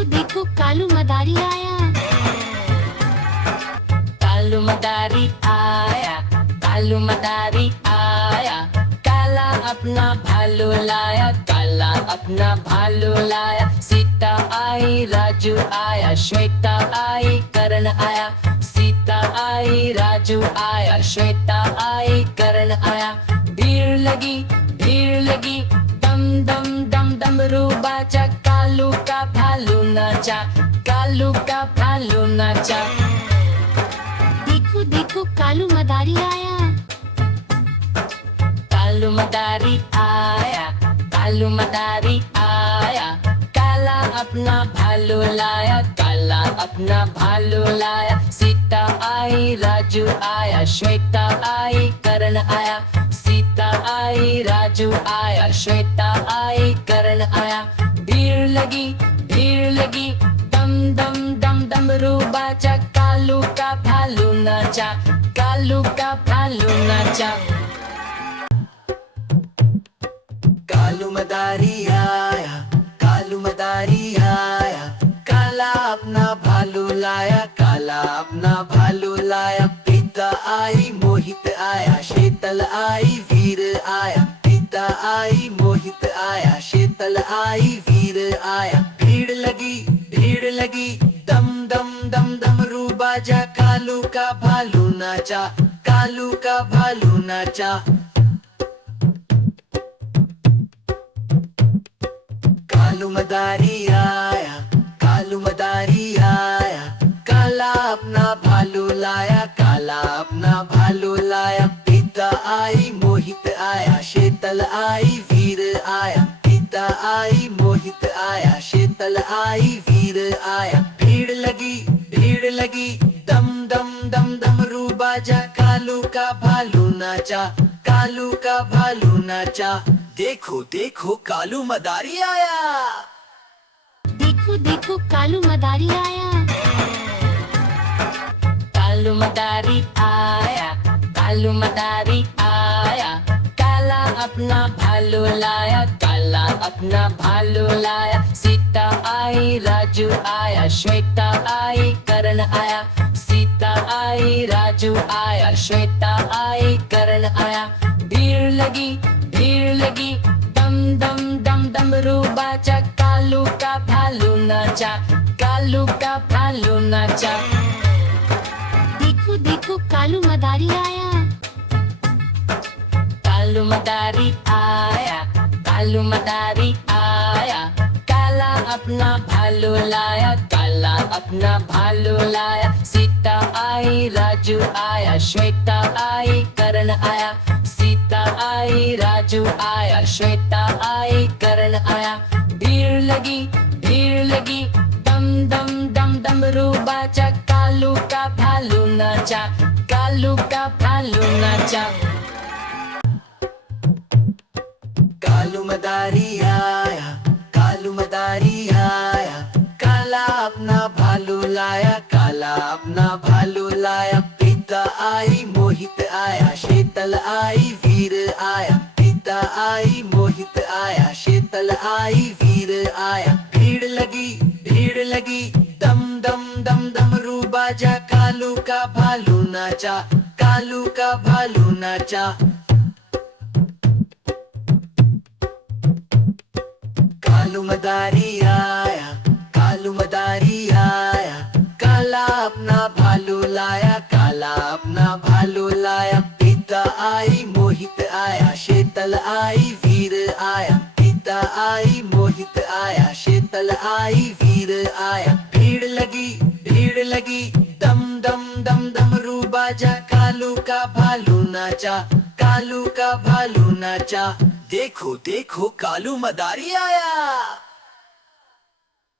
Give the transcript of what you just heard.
देखो देखो कालू मदारी आया। कालू मदारी आया, कालू मदारी आया। काला अपना भालू लाया, काला अपना भालू लाया। सीता आई, राजू आया, श्वेता आई, करण आया। सीता आई, राजू आया, श्वेता आई, करण आया। भीड़ लगी, दम दम दम डमरू बाजा। कालू का भालू नाचा, कालू का भालू नाचा। देखो देखो कालू मदारी आया। कालू मदारी आया, कालू मदारी आया। काला अपना भालू लाया, काला अपना भालू लाया। सीता आई, राजू आया, श्वेता आई, करण आया। सीता आई, राजू आया, श्वेता आई, करण आया। भीड़ लगी, दम दम दम डमरू बाजा। कालू का भालू नाचा, कालू का भालू नाचा। कालू मदारी आया, कालू मदारी आया। काला अपना भालू लाया, काला अपना भालू लाया। पिता आई, मोहित आया, शीतल आई, वीर आया। पिता आई, मोहित आया, शीतल आई, वीर आया। भीड़ लगी, दम दम दम डमरू बाजा। कालू का भालू नाचा, कालू का भालू नाचा। कालू मदारी आया, कालू मदारी आया। काला अपना भालू लाया, काला अपना भालू लाया। पिता आई, मोहित आया, शीतल आई, वीर आया। पिता आई, मोहित आया, शीतल आई, वीर आया। भीड़ लगी, दम दम दम डमरू बाजा। कालू का भालू नाचा, कालू का भालू नाचा। देखो देखो कालू मदारी आया। देखो देखो कालू मदारी आया। कालू मदारी आया, कालू मदारी आया। काला अपना भालू लाया, काला अपना भालू लाया। सीता आई, राजू आया, श्वेता आई, करण आया। सीता आई, राजू आया, श्वेता आई, करण आया। भीड़ लगी, दम दम दम डमरू बाजा। कालू का भालू नाचा, कालू का भालू नाचा। देखो देखो कालू मदारी आया। कालू मदारी आया, कालू मदारी आया। काला अपना भालू लाया, काला अपना भालू लाया। सीता आई, राजू आया, श्वेता आई, करण आया। सीता आई, राजू आया, श्वेता आई, करण आया। भीड़ लगी, दम दम दम डमरू बाजा। कालू का भालू नाचा, कालू का भालू नाचा। कालू मदारी आया, कालू मदारी आया। काला अपना भालू लाया, काला अपना भालू लाया। पिता आई, मोहित आया, शीतल आई, वीर आया। पिता आई, मोहित आया, शीतल आई, वीर आया। भीड़ लगी, दम दम दम डमरू बाजा। कालू का भालू नाचा, कालू का भालू नाचा। कालू मदारी आया, कालू मदारी आया। काला अपना भालू लाया, काला अपना भालू लाया। पिता आई, मोहित आया, शीतल आई, वीर आया। पिता आई, मोहित आया, शीतल आई, वीर आया। भीड़ लगी, दम दम दम डमरू बाजा। कालू का भालू नाचा, कालू का भालू नाचा। देखो देखो कालू मदारी आया।